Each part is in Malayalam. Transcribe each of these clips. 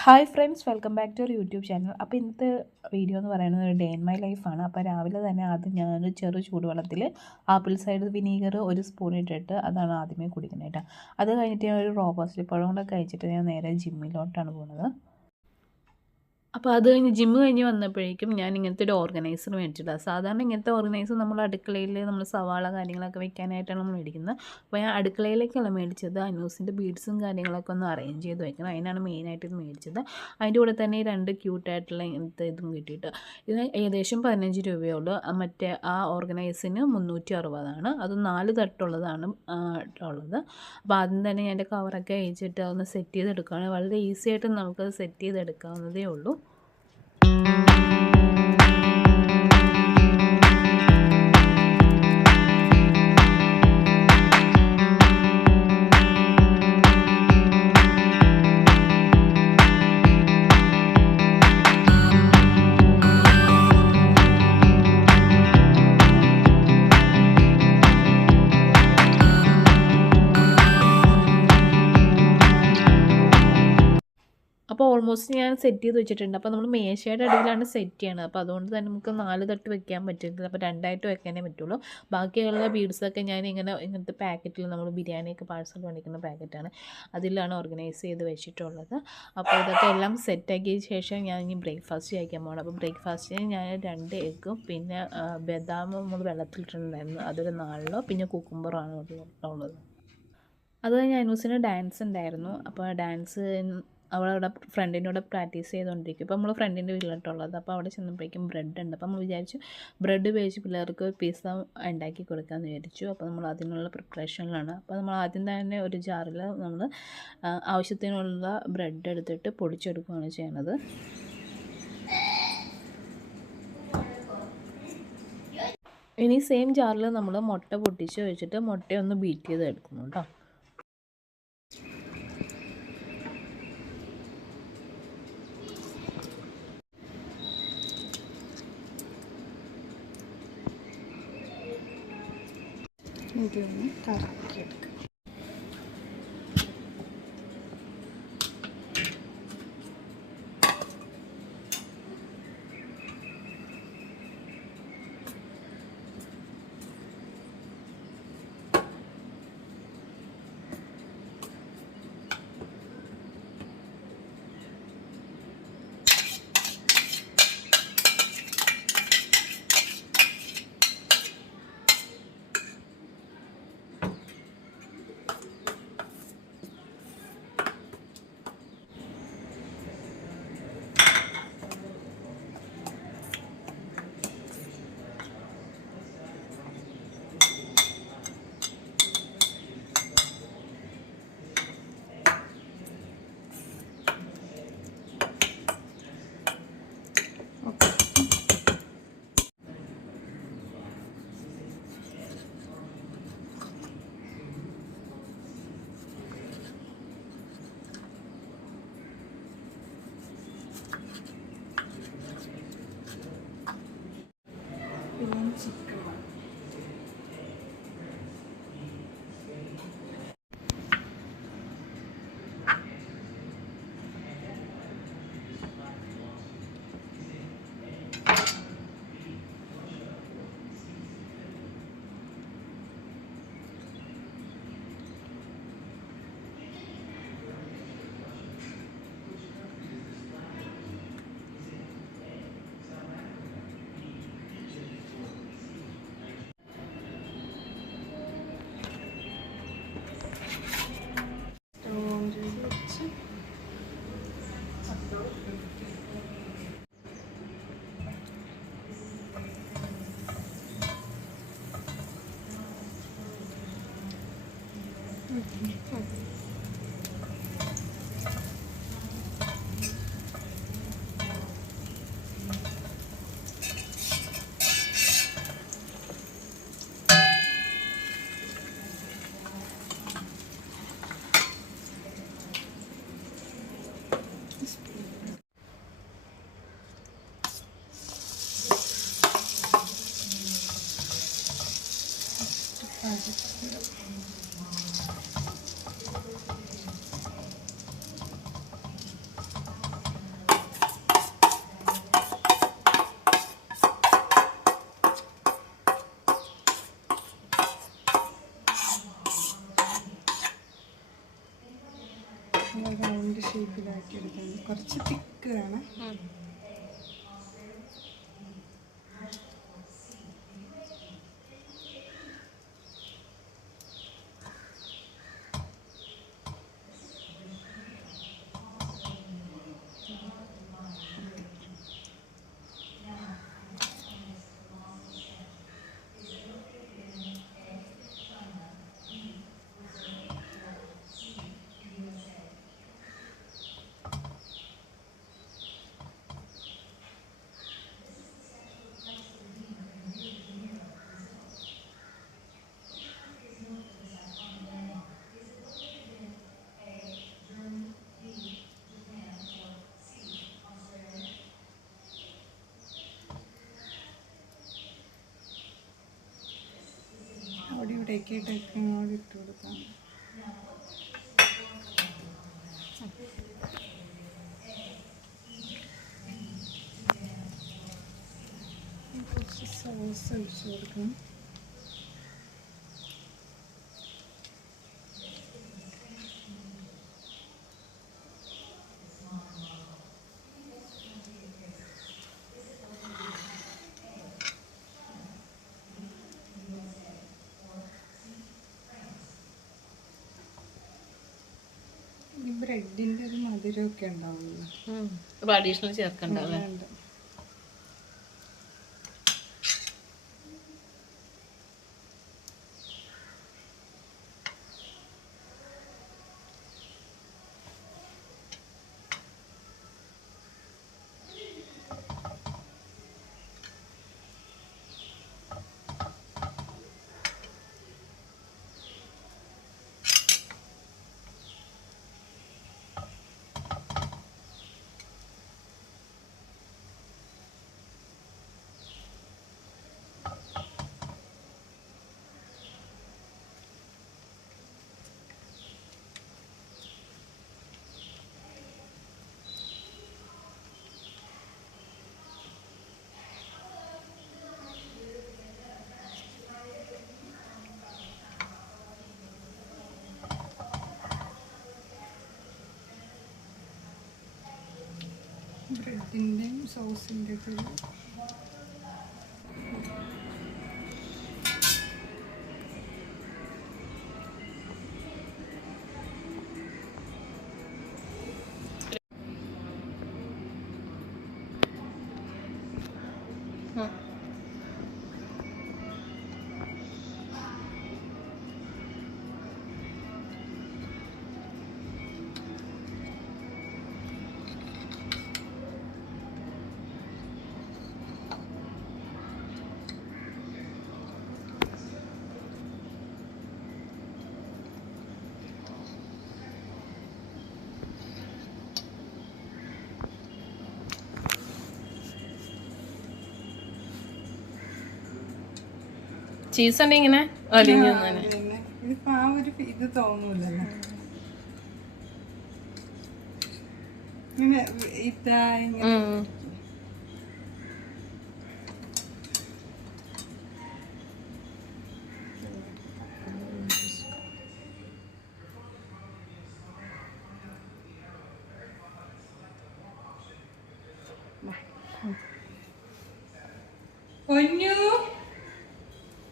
Hi friends, welcome back to our YouTube channel. അപ്പോൾ ഇന്നത്തെ വീഡിയോ എന്ന് പറയുന്നത് ഒരു ഡേ ഇൻ മൈ ലൈഫാണ്. അപ്പോൾ രാവിലെ തന്നെ ആദ്യം ഞാൻ ചെറു ചൂടുവെള്ളത്തിൽ ആപ്പിൾ സൈഡർ വിനീഗർ ഒരു സ്പൂൺ ഇട്ടിട്ട് അതാണ് ആദ്യമേ കുടിക്കുന്നത് കേട്ടോ. അത് കഴിഞ്ഞിട്ട് ഞാൻ ഒരു റോബസ്റ്റ് പഴം കൂടെ കഴിച്ചിട്ട് ഞാൻ നേരെ ജിമ്മിലോട്ടാണ് പോകുന്നത്. അപ്പോൾ അത് കഴിഞ്ഞ് ജിമ്മ് കഴിഞ്ഞ് വന്നപ്പോഴേക്കും ഞാൻ ഇങ്ങനത്തെ ഒരു ഓർഗനൈസർ മേടിച്ചിട്ടാണ്. സാധാരണ ഇങ്ങനത്തെ ഓർഗനൈസർ നമ്മൾ അടുക്കളയിൽ നമ്മൾ സവാള കാര്യങ്ങളൊക്കെ വെക്കാനായിട്ടാണ് നമ്മൾ മേടിക്കുന്നത്. അപ്പോൾ ഞാൻ അടുക്കളയിലേക്കല്ല മേടിച്ചത്, അനൂസിൻ്റെ ബീഡ്സും കാര്യങ്ങളൊക്കെ ഒന്ന് അറേഞ്ച് ചെയ്ത് വെക്കണം, അതിനാണ് മെയിനായിട്ട് ഇത് മേടിച്ചത്. അതിൻ്റെ കൂടെ തന്നെ 2 ക്യൂട്ടായിട്ടുള്ള ഇങ്ങനത്തെ ഇതും കിട്ടിയിട്ട് ഇത് ഏകദേശം 15 രൂപയുള്ളൂ. മറ്റേ ആ ഓർഗനൈസറിന് 360 അത് 4 തട്ടുള്ളതാണ് ഉള്ളത്. അപ്പോൾ ആദ്യം തന്നെ ഞാൻ എൻ്റെ കവറൊക്കെ അയച്ചിട്ട് അതൊന്ന് സെറ്റ് ചെയ്തെടുക്കുകയാണ്. വളരെ ഈസി ആയിട്ട് നമുക്കത് സെറ്റ് ചെയ്തെടുക്കാവുന്നതേ ഉള്ളൂ. അപ്പോൾ ഓൾമോസ്റ്റ് ഞാൻ സെറ്റ് ചെയ്ത് വെച്ചിട്ടുണ്ട്. അപ്പോൾ നമ്മൾ മേശയുടെ അടിയിലാണ് സെറ്റ് ചെയ്യണത്. അപ്പോൾ അതുകൊണ്ട് തന്നെ നമുക്ക് 4 തട്ട് വെക്കാൻ പറ്റില്ല. അപ്പോൾ 2 ആയിട്ട് വെക്കാനേ പറ്റുള്ളൂ. ബാക്കിയുള്ള ബീഡ്സൊക്കെ ഞാൻ ഇങ്ങനത്തെ പാക്കറ്റിൽ നമ്മൾ ബിരിയാണിയൊക്കെ പാഴ്സൽ മേടിക്കുന്ന പാക്കറ്റാണ്, അതിലാണ് ഓർഗനൈസ് ചെയ്ത് വെച്ചിട്ടുള്ളത്. അപ്പോൾ ഇതൊക്കെ എല്ലാം സെറ്റാക്കിയ ശേഷം ഞാൻ ഇനി ബ്രേക്ക്ഫാസ്റ്റ് കഴിക്കാൻ പോകണം. അപ്പോൾ ബ്രേക്ക്ഫാസ്റ്റിന് ഞാൻ 2 എഗ്ഗും പിന്നെ ബദാം നമ്മൾ വെള്ളത്തിലിട്ടുണ്ടായിരുന്നു, അതൊരു 4 പിന്നെ കുക്കുംബറാണ് ഉള്ളത്. അത് കഴിഞ്ഞ് അനൂസിന് ഡാൻസ് ഉണ്ടായിരുന്നു. അപ്പോൾ ഡാൻസ് അവളവിടെ ഫ്രണ്ടിൻ്റെ കൂടെ പ്രാക്ടീസ് ചെയ്തുകൊണ്ടിരിക്കും. ഇപ്പോൾ നമ്മൾ ഫ്രണ്ടിൻ്റെ വീട്ടിലോട്ടുള്ളത്. അപ്പോൾ അവിടെ ചെന്നപ്പോഴേക്കും ബ്രെഡ് ഉണ്ട്. അപ്പോൾ നമ്മൾ വിചാരിച്ചു ബ്രെഡ് ഉപയോഗിച്ച് പിള്ളേർക്ക് പിസ്സ ഉണ്ടാക്കി കൊടുക്കാമെന്ന് വിചാരിച്ചു. അപ്പോൾ നമ്മൾ അതിനുള്ള പ്രിപ്പറേഷനിലാണ്. അപ്പോൾ നമ്മൾ ആദ്യം തന്നെ ഒരു ജാറിൽ നമ്മൾ ആവശ്യത്തിനുള്ള ബ്രെഡ് എടുത്തിട്ട് പൊടിച്ചെടുക്കുകയാണ് ചെയ്യുന്നത്. ഇനി സെയിം ജാറിൽ നമ്മൾ മുട്ട പൊട്ടിച്ച് വെച്ചിട്ട് മുട്ടയൊന്ന് ബീറ്റ് ചെയ്ത് എടുക്കുന്നു കേട്ടോ. ഇതൊന്ന് കറക്കിയെടുക്കുക. ഷേപ്പിലാക്കി എടുക്കുന്നത്. കുറച്ച് തിക്ക് വേണം. അവിടെ ഇവിടെയൊക്കെ ഇട്ടൊക്കെ ഇങ്ങോട്ട് ഇട്ട് കൊടുക്കാം. കുറച്ച് സോസ് ഒഴിച്ച് കൊടുക്കണം. ബ്രെഡിൻ്റെ ഒരു മധുരമൊക്കെ ഉണ്ടാവുമല്ലോ, അപ്പോൾ അഡീഷണൽ ചേർക്കണ്ടല്ലേ? ബ്രെഡിൻ്റെയും സോസിൻ്റെ ഒക്കെ ഒരു ചീസ് ഉണ്ടെങ്കിൽ ഇങ്ങനെ അലിഞ്ഞു ഇതിപ്പോ ആ ഒരു ഇത് തോന്നൂലല്ലോ. ഇങ്ങനെ ഇതാ ഇങ്ങനെ പൊന്നു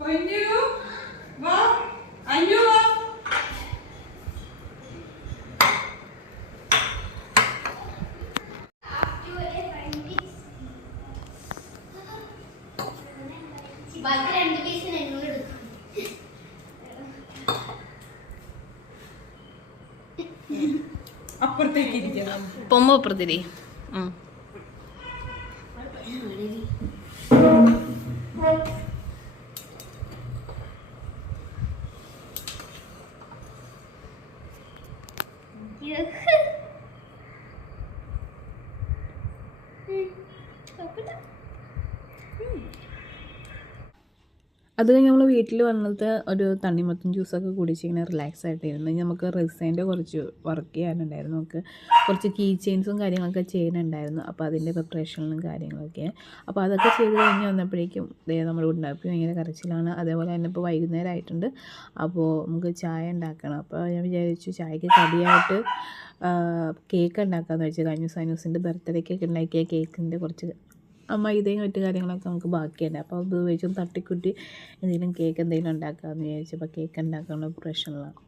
പൊന്നു വാ അഞ്ഞു വാ. അപ്പുറത്തേക്ക് ഇരിക്കണം. പൊമ്മ അപ്പുറത്തിരി. അത് കഴിഞ്ഞ് നമ്മൾ വീട്ടിൽ വന്നിട്ട് ഒരു തണ്ണിമത്തൻ ജ്യൂസൊക്കെ കുടിച്ച് ഇങ്ങനെ റിലാക്സ് ആയിട്ടിരുന്ന് നമുക്ക് റിസൈൻ്റെ കുറച്ച് വർക്ക് ചെയ്യാനുണ്ടായിരുന്നു. നമുക്ക് കുറച്ച് കീ ചെയിൻസും കാര്യങ്ങളൊക്കെ ചെയ്യാനുണ്ടായിരുന്നു. അപ്പോൾ അതിൻ്റെ പ്രിപ്പറേഷനിലും കാര്യങ്ങളൊക്കെ അപ്പോൾ അതൊക്കെ ചെയ്ത് കഴിഞ്ഞ് വന്നപ്പോഴേക്കും നമ്മൾ ഉണ്ടാക്കി ഭയങ്കര കരച്ചിലാണ്. അതേപോലെ തന്നെ ഇപ്പോൾ വൈകുന്നേരം ആയിട്ടുണ്ട്. അപ്പോൾ നമുക്ക് ചായ ഉണ്ടാക്കണം. അപ്പോൾ ഞാൻ വിചാരിച്ചു ചായക്ക് കടിയായിട്ട് കേക്ക് ഉണ്ടാക്കാമെന്ന് വെച്ചാൽ അനൂസിൻ്റെ ബർത്ത്ഡേക്കൊക്കെ ഉണ്ടാക്കിയ കേക്കിൻ്റെ കുറച്ച് മൈദയും മറ്റു കാര്യങ്ങളൊക്കെ നമുക്ക് ബാക്കിയുണ്ട്. അപ്പോൾ അത് വെച്ചും തട്ടിക്കുട്ടി എന്തെങ്കിലും കേക്ക് എന്തെങ്കിലും ഉണ്ടാക്കാമെന്ന് വിചാരിച്ചപ്പോൾ കേക്ക് ഉണ്ടാക്കാനുള്ള പ്രശ്നങ്ങളാണ്.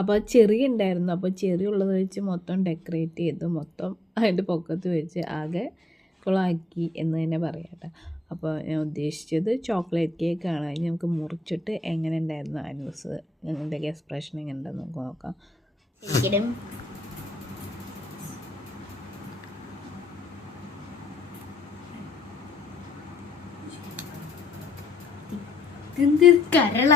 അപ്പോൾ ചെറി ഉണ്ടായിരുന്നു. അപ്പോൾ ചെറി ഉള്ളത് വെച്ച് മൊത്തം ഡെക്കറേറ്റ് ചെയ്തു, മൊത്തം അതിൻ്റെ പൊക്കത്ത് വെച്ച് ആകെ കുളമാക്കി എന്ന് തന്നെ പറയാം കേട്ടോ. അപ്പോൾ ഞാൻ ഉദ്ദേശിച്ചത് ചോക്ലേറ്റ് കേക്കാണ്. അതിന് നമുക്ക് മുറിച്ചിട്ട് എങ്ങനെ ഉണ്ടായിരുന്നു അനൂസ്, എന്തൊക്കെ എക്സ്പ്രഷൻ എങ്ങനെ ഉണ്ടെന്ന് നമുക്ക് നോക്കാം. കരള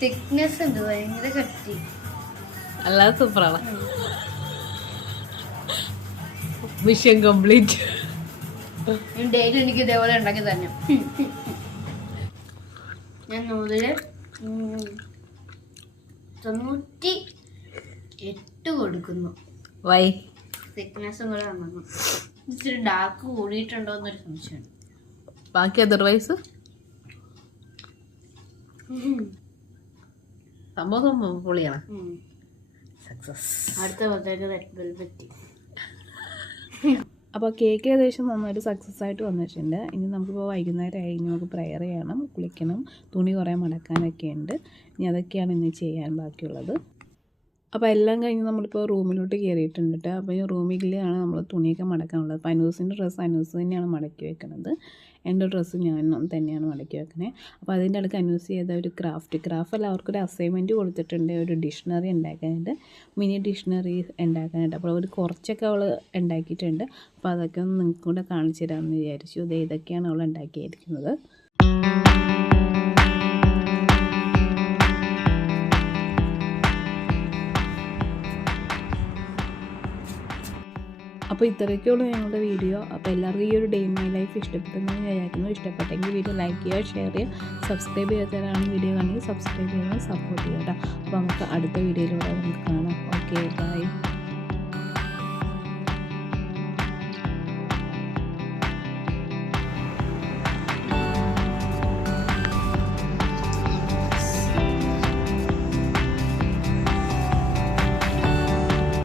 തിക്നെസ് ഉണ്ട്, ഭയങ്കര കട്ടി. അല്ലാതെ സൂപ്പറാണ്. Mission complete. ഡെയിലി എനിക്ക് ഇതേപോലെ ഉണ്ടാക്കി തന്നെ. ഞാൻ മുതല് 98 കൊടുക്കുന്നു. വൈ തിക്നെസ്സും കൂടെ വന്നു. ഇച്ചിരി ഡാർക്ക് കൂടിയിട്ടുണ്ടോ എന്നൊരു സംശയം. ബാക്കി അതർവൈസ് സംഭവം പൊളിയാണ്. സക്സസ്. അടുത്ത പത്തേക്ക് റെഡ് വെൽവെറ്റ്. അപ്പോൾ കേക്ക് ഏകദേശം നന്നായിട്ട് സക്സസ് ആയിട്ട് വന്നിട്ടുണ്ട്. ഇനി നമുക്കിപ്പോൾ വൈകുന്നേരമായി, ഇനി നമുക്ക് പ്രെയർ ചെയ്യണം, കുളിക്കണം, തുണി കുറേ മടക്കാനൊക്കെ ഉണ്ട്. ഇനി അതൊക്കെയാണ് ഇനി ചെയ്യാൻ ബാക്കിയുള്ളത്. അപ്പോൾ എല്ലാം കഴിഞ്ഞ് നമ്മളിപ്പോൾ റൂമിലോട്ട് കയറിയിട്ടുണ്ട് കേട്ടോ. അപ്പോൾ ഈ റൂമിലാണ് നമ്മൾ തുണിയൊക്കെ മടക്കാനുള്ളത്. അപ്പോൾ അനൂസിൻ്റെ ഡ്രസ്സ് അനൂസ് തന്നെയാണ് മടക്കി വെക്കുന്നത്, എൻ്റെ ഡ്രസ്സ് ഞാൻ തന്നെയാണ് മടക്കി വെക്കുന്നത്. അപ്പോൾ അതിൻ്റെ അടുക്ക് അനൂസ് ചെയ്ത ഒരു ക്രാഫ്റ്റ് എല്ലാവർക്കൊരു അസൈൻമെൻറ്റ് കൊടുത്തിട്ടുണ്ട്, ഒരു ഡിക്ഷണറി ഉണ്ടാക്കാനായിട്ട്, മിനി ഡിക്ഷണറി ഉണ്ടാക്കാനായിട്ട്. അപ്പോൾ ഒരു കുറച്ചൊക്കെ അവൾ ഉണ്ടാക്കിയിട്ടുണ്ട്. അപ്പോൾ അതൊക്കെ ഒന്ന് നിങ്ങൾക്ക് കൂടെ കാണിച്ചു തരാമെന്ന് വിചാരിച്ചു. ഇതൊക്കെയാണ് അവൾ ഉണ്ടാക്കിയിരിക്കുന്നത്. അപ്പോൾ ഇത്രയൊക്കെയുള്ളൂ ഞങ്ങളുടെ വീഡിയോ. അപ്പോൾ എല്ലാവർക്കും ഈ ഒരു ഡേ ഇൻ മൈ ലൈഫ് ഇഷ്ടപ്പെട്ടെന്ന് വിചാരിക്കുന്നു. ഇഷ്ടപ്പെട്ടെങ്കിൽ വീഡിയോ ലൈക്ക് ചെയ്യുക, ഷെയർ ചെയ്യുക, സബ്സ്ക്രൈബ് ചെയ്യാത്തവരാണ് വീഡിയോ കാണുമെങ്കിൽ സബ്സ്ക്രൈബ് ചെയ്യുക, സപ്പോർട്ട് ചെയ്യുക കേട്ടോ. അപ്പോൾ നമുക്ക് അടുത്ത വീഡിയോയിലൂടെ നമുക്ക് കാണാം. Okay, by.